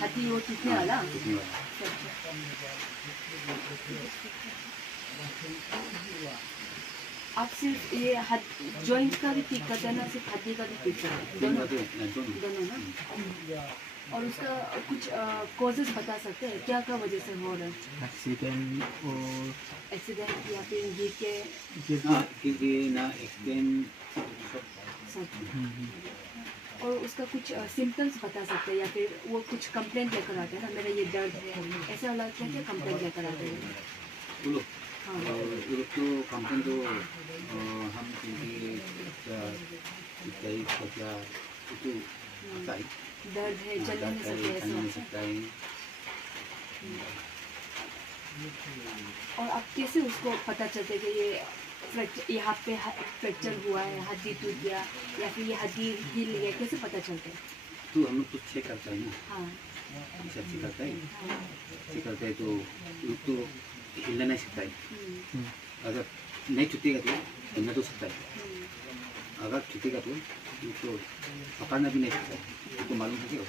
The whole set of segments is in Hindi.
हाथी वो टूटने वाला। टूटने वाला। आप सिर्फ ये हाथ जॉइंट का भी ठीक करते हैं ना, सिर्फ हड्डी का भी ठीक करते हैं? दोनों दोनों ना। और उसका कुछ कॉजेस बता सकते हैं क्या क्या वजह से हो रहा है? एक्सीडेंट और एक्सीडेंट या फिर गिर के एक्सीडेंट सब। और उसका कुछ सिम्टम्स बता सकते हैं या फिर वो कुछ कंप्लेंट लेकर आते हैं ना, मेरा ये दर्द है ऐसा वाला क्या क्या कंप्लेंट लेकर आते हैं? वो लोग हाँ तो कंप्लेंट तो हम क्योंकि क्या itu आता है, दर्द है, चल नहीं सकते ऐसा नहीं होता सकता है। है। और आप कैसे उसको पता चलते कि ये यहाँ पे फ्रैक्चर हुआ है, हड्डी टूट गया या फिर ये हड्डी हिल गया, कैसे पता चलता है? तो हम लोग कुछ चेक करता है ना, हाँ सब चेक करता है, चेक करता है तो लोग तो हिलना नहीं सकता है। अगर नहीं छुटेगा तो हिलना तो सकता है, अगर छुटेगा तो लोग तो पकड़ना भी नहीं सकता है, तो मालूम है क्या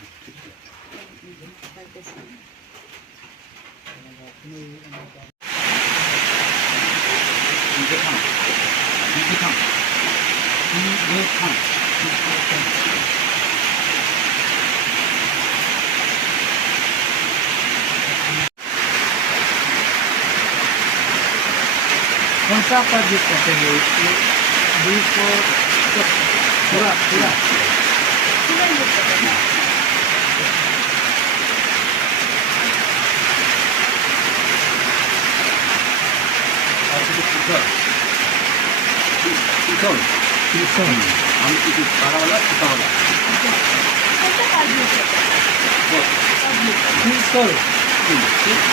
कौन सा पर यूज करते हैं? बीज को पूरा पूरा हम किसी बड़ा वाला छोटा वाला कैसा पार्ट यूज करते हैं? पिस्तौल ठीक